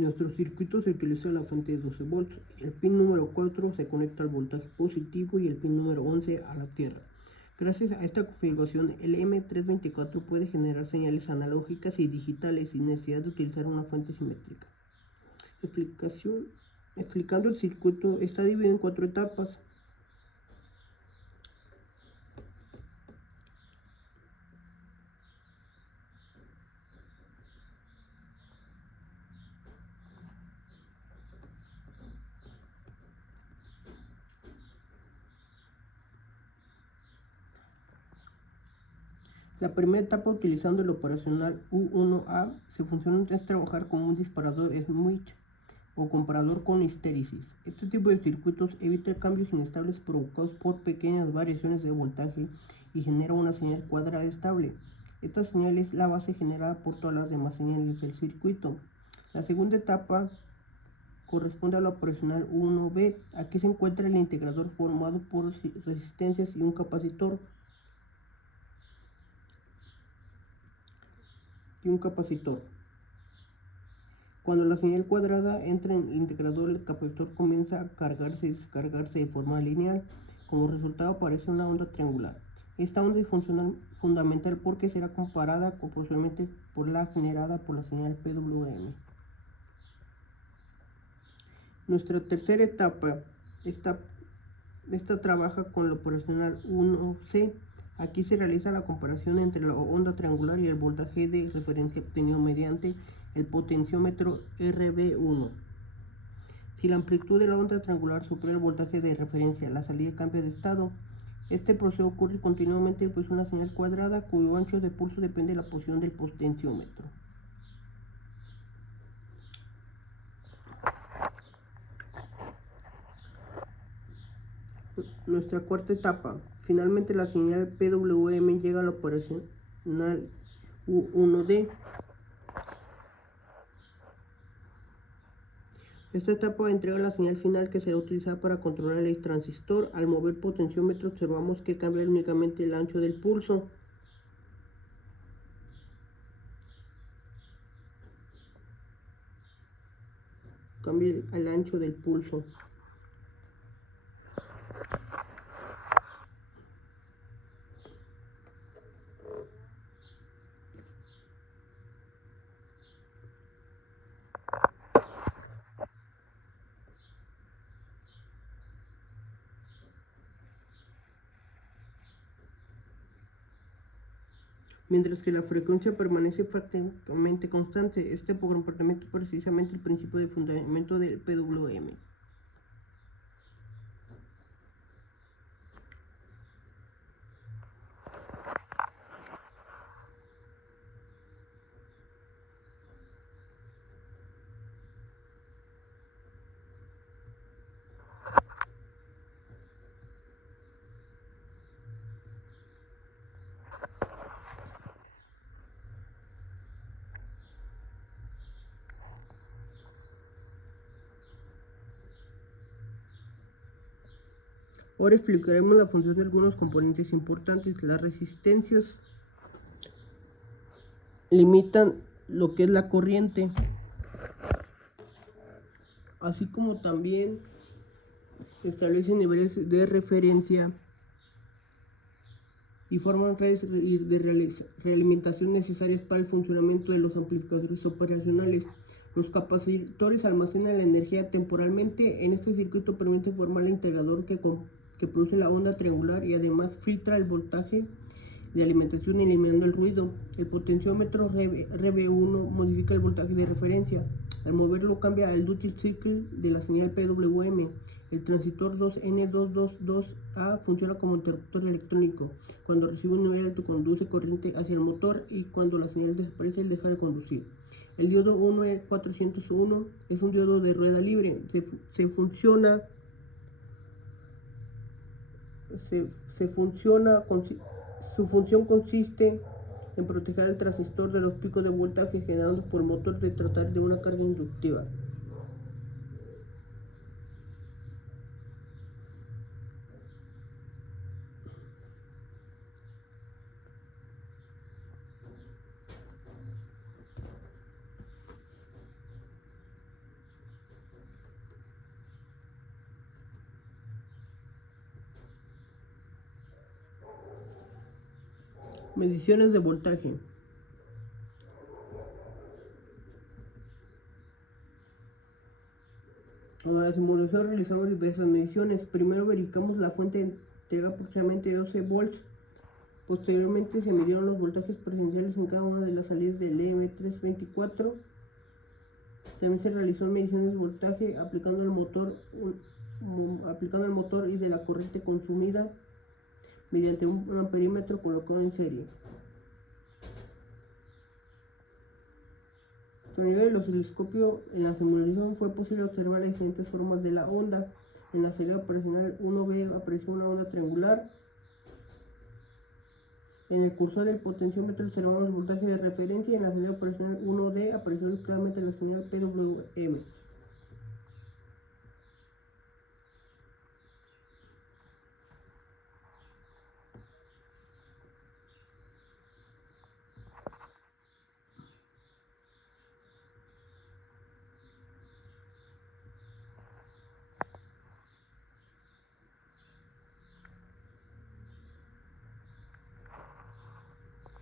En nuestro circuito se utiliza la fuente de 12 volts. El pin número 4 se conecta al voltaje positivo y el pin número 11 a la tierra. Gracias a esta configuración, el M324 puede generar señales analógicas y digitales sin necesidad de utilizar una fuente simétrica. Explicando el circuito, está dividido en 4 etapas. La primera etapa, utilizando el operacional U1A, su función es trabajar con un disparador switch o comparador con histéresis. Este tipo de circuitos evita cambios inestables provocados por pequeñas variaciones de voltaje y genera una señal cuadrada estable. Esta señal es la base generada por todas las demás señales del circuito. La segunda etapa corresponde a la operacional U1B. Aquí se encuentra el integrador formado por resistencias y un capacitor. Cuando la señal cuadrada entra en el integrador, el capacitor comienza a cargarse y descargarse de forma lineal. Como resultado aparece una onda triangular. Esta onda es fundamental porque será comparada posteriormente por la generada por la señal PWM. Nuestra tercera etapa, esta trabaja con la operacional 1C. Aquí se realiza la comparación entre la onda triangular y el voltaje de referencia obtenido mediante el potenciómetro RB1. Si la amplitud de la onda triangular supera el voltaje de referencia, la salida cambia de estado. Este proceso ocurre continuamente, pues una señal cuadrada cuyo ancho de pulso depende de la posición del potenciómetro. Nuestra cuarta etapa. Finalmente la señal PWM llega a la operacional U1D. Esta etapa entrega la señal final que será utilizada para controlar el transistor. Al mover el potenciómetro observamos que cambia únicamente el ancho del pulso. Cambia el ancho del pulso. Mientras que la frecuencia permanece prácticamente constante. Este comportamiento es precisamente el principio de fundamento del PWM. Ahora explicaremos la función de algunos componentes importantes. Las resistencias limitan lo que es la corriente, así como también establecen niveles de referencia y forman redes de realimentación necesarias para el funcionamiento de los amplificadores operacionales. Los capacitores almacenan la energía temporalmente. En este circuito permite formar el integrador que produce la onda triangular y además filtra el voltaje de alimentación eliminando el ruido. El potenciómetro RB1 modifica el voltaje de referencia. Al moverlo cambia el duty cycle de la señal PWM. El transistor 2N222A funciona como interruptor electrónico. Cuando recibe un nivel alto conduce corriente hacia el motor y cuando la señal desaparece deja de conducir. El diodo 1E401 es un diodo de rueda libre. Su función consiste en proteger al transistor de los picos de voltaje generados por el motor de tratar de una carga inductiva. Mediciones de voltaje. Ahora, la simulación realizamos diversas mediciones. Primero verificamos la fuente de entrega aproximadamente 12 volts. Posteriormente se midieron los voltajes presenciales en cada una de las salidas del EM324. También se realizó mediciones de voltaje aplicando el motor y de la corriente consumida mediante un amperímetro colocado en serie. Con ayuda del osciloscopio en la simulación fue posible observar las diferentes formas de la onda. En la salida operacional 1B apareció una onda triangular. En el cursor del potenciómetro observamos el voltaje de referencia y en la salida operacional 1D apareció claramente la señal PWM.